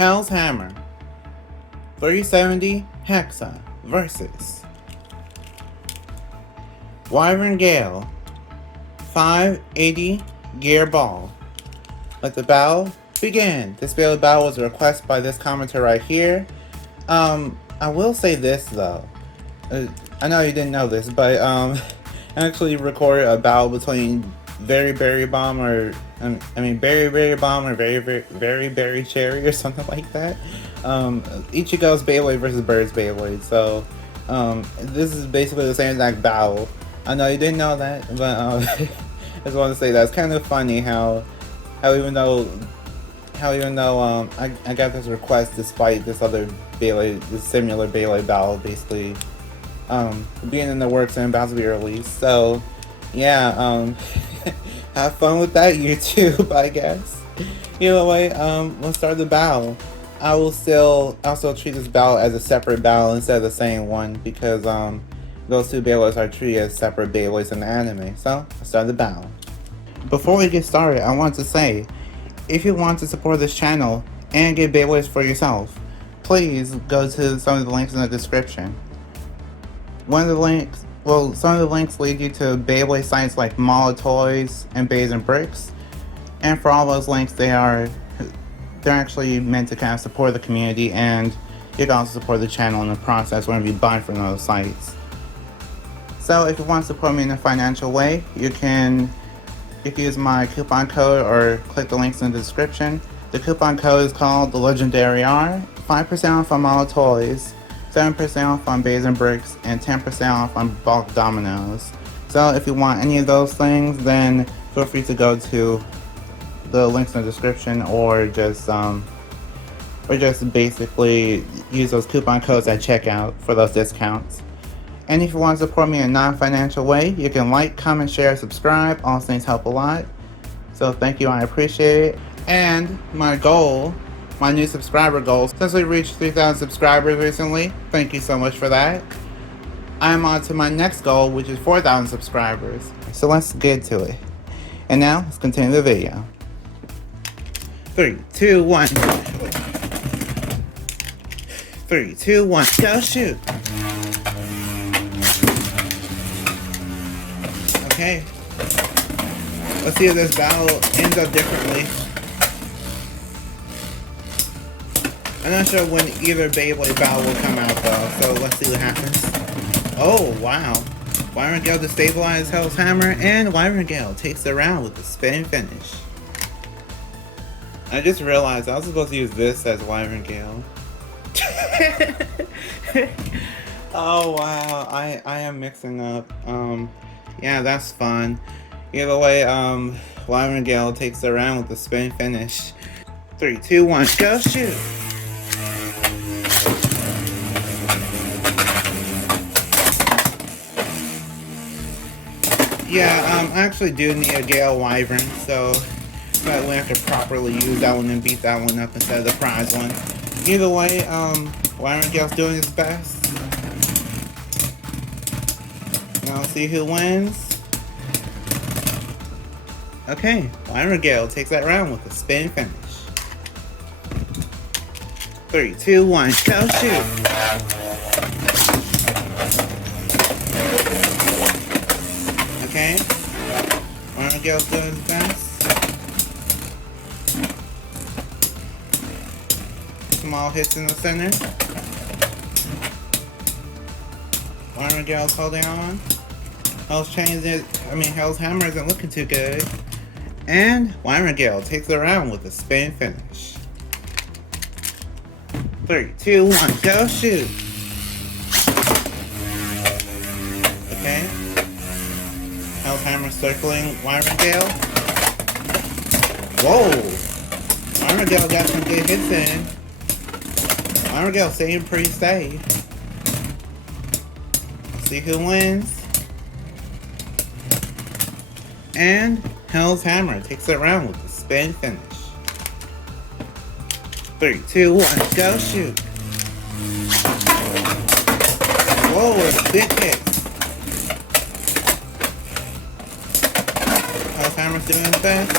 Hell's Hammer 370 Hexa versus Wyvern Gale 580 Gear Ball. Let the battle begin. This Beyblade battle was a request by this commenter right here. I will say this though. I know you didn't know this, but I actually recorded a battle between Berry Bomb or Berry Bomb or Berry Cherry or something like that. Ichigo's Beyblade versus Bird's Beyblade. So this is basically the same exact battle. I know you didn't know that, but I just want to say that's kind of funny how even though I got this request despite this other Beyblade, this similar Beyblade battle basically being in the works and about to be released. So yeah, have fun with that, YouTube, I guess. Either way, let's start the battle. I will still also treat this battle as a separate battle instead of the same one because those two Beyblades are treated as separate Beyblades in the anime. So let's start the battle. Before we get started, I want to say, if you want to support this channel and get Beyblades for yourself, please go to some of the links in the description. Some of the links lead you to Beyblade sites like Mall of Toys and Bays and Bricks, and for all those links, they're actually meant to kind of support the community, and you can also support the channel in the process whenever you buy from those sites. So if you want to support me in a financial way, you can use my coupon code or click the links in the description. The coupon code is called the Legendary R. 5% off on Mall of Toys, 7% off on Bays and Bricks, and 10% off on bulk dominoes. So if you want any of those things, then feel free to go to the links in the description, or just basically use those coupon codes at checkout for those discounts. And if you want to support me in a non-financial way, you can like, comment, share, subscribe. All those things help a lot. So thank you, I appreciate it. And my goal, my new subscriber goal, since we reached 3,000 subscribers recently, thank you so much for that. I'm on to my next goal, which is 4,000 subscribers. So let's get to it. And now, let's continue the video. 3, 2, 1. 3, 2, 1, go shoot! Okay. Let's see if this battle ends up differently. I'm not sure when either Beyblade battle will come out though, so let's see what happens. Oh, wow. Wyvern Gale destabilizes Hell's Hammer, and Wyvern Gale takes the round with a spin finish. I just realized I was supposed to use this as Wyvern Gale. Oh wow, I am mixing up. Yeah, that's fun. Either way, Wyvern Gale takes the round with a spin finish. 3, 2, 1, go shoot! Yeah, I actually do need a Gale Wyvern, so that way I can properly use that one and beat that one up instead of the prize one. Either way, Wyvern Gale's doing his best. Now let's see who wins. Okay, Wyvern Gale takes that round with a spin finish. 3, 2, 1, go shoot! Okay, Wyvern Gale's doing his best. Small hits in the center. Wyvern Gale's holding on. Hell's Hammer isn't looking too good. And Wyvern Gale takes the round with a spin finish. 3, 2, 1, go shoot! Okay. Hell's Hammer circling Wyvern Gale. Whoa! Wyvern Gale got some good hits in. Wyvern Gale staying pretty safe. Let's see who wins. And Hell's Hammer takes it around with a spin finish. 3, 2, 1, go shoot! Whoa, it's a big hit. Hell's Hammer's doing his best.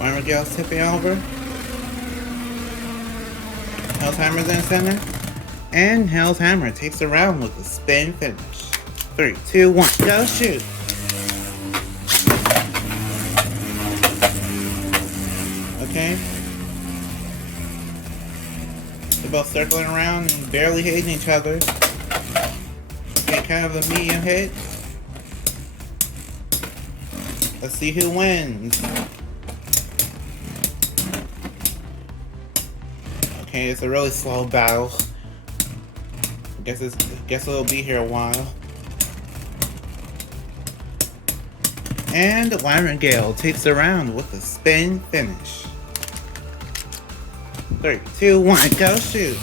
Wyvern Gale's tipping over. Hell's Hammer's in the center. And Hell's Hammer takes the round with a spin finish. 3, 2, 1, go shoot! Okay. They're both circling around and barely hitting each other. Okay, kind of a medium hit. Let's see who wins. Okay, it's a really slow battle. Guess it'll be here a while. And Wyvern Gale takes the round with a spin finish. 3, 2, 1, go shoot!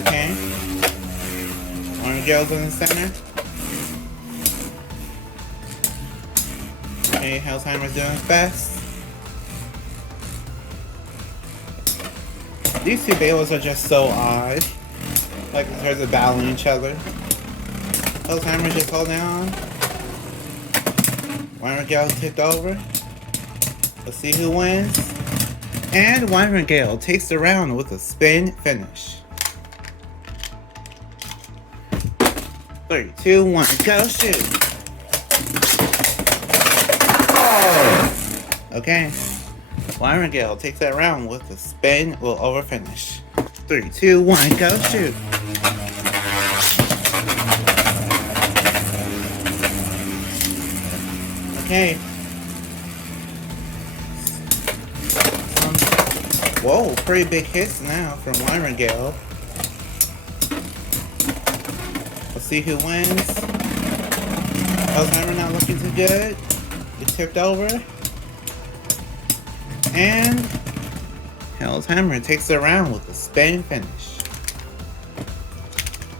Okay. Wyvern Gale's in the center. Okay, Hell's Hammer's doing his best. These two Beyblades are just so odd. Like in terms of battling each other. Hell's Hammer just holding on. Wyvern Gale tipped over. Let's see who wins. And Wyvern Gale takes the round with a spin finish. 3, 2, 1, go shoot! Okay. Wyvern Gale takes that round with a spin will over finish. 3, 2, 1, go shoot! Okay. Whoa, pretty big hits now from Wyvern Gale. Let's see who wins. Hell's Hammer not looking too good. It tipped over. And Hell's Hammer takes the round with a spin finish.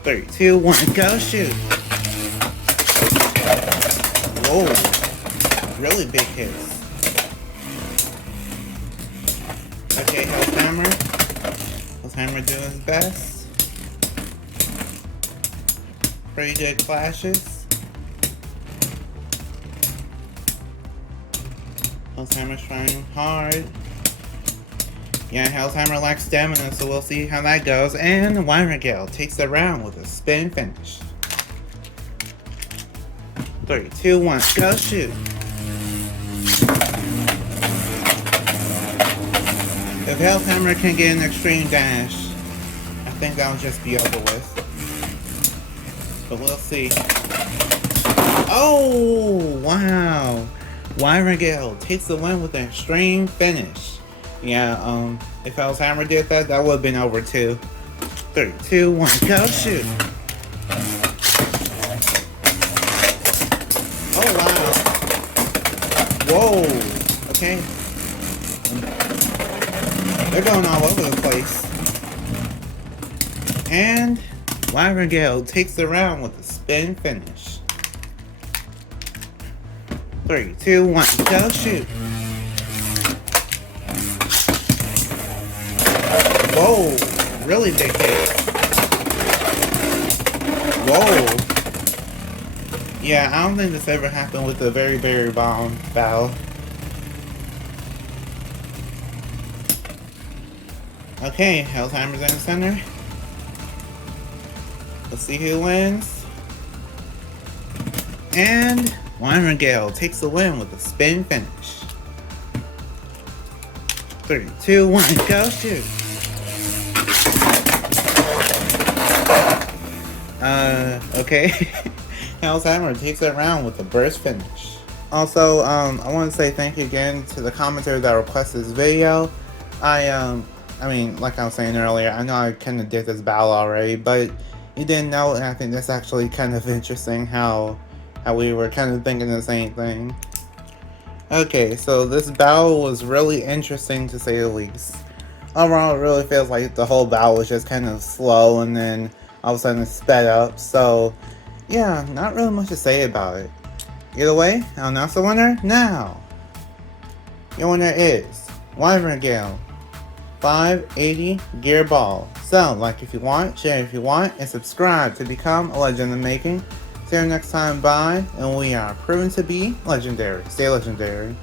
3, 2, 1, go shoot! Whoa. Really big hits. Okay, Hell's Hammer. Hell's Hammer doing his best. Pretty good clashes. Hell's Hammer's trying hard. Yeah, Hell's Hammer lacks stamina, so we'll see how that goes. And Wyvern Gale takes the round with a spin finish. 3, 2, 1, go shoot! If Hell's Hammer can get an extreme dash, I think that'll just be over with. But we'll see. Oh, wow. Wyvern Gale takes the win with an extreme finish. Yeah, if Hell's Hammer did that, that would have been over too. 3, 2, 1, go shoot! Oh, wow. Whoa. Okay. They're going all over the place. And Wyvern Gale takes the round with a spin finish. 3, 2, 1, go shoot! Whoa, really big hit. Whoa. Yeah, I don't think this ever happened with the very, very bomb battle. Okay, Hell's Hammer's in the center. Let's see who wins. And Wyvern Gale takes the win with a spin finish. 3, 2, 1, go shoot! Okay. Hell's Hammer takes it around with a burst finish. Also, I want to say thank you again to the commentator that requested this video. I mean, like I was saying earlier, I know I kind of did this battle already, but you didn't know, and I think that's actually kind of interesting how we were kind of thinking the same thing. Okay, so this battle was really interesting to say the least. Overall, it really feels like the whole battle was just kind of slow, and then all of a sudden it sped up. So, yeah, not really much to say about it. Either way, I'll announce the winner now. Your winner is Wyvern Gale 580 Gear Ball. So, like if you want, share if you want, and subscribe to become a legend in the making. See you next time, bye, and we are proven to be legendary. Stay legendary.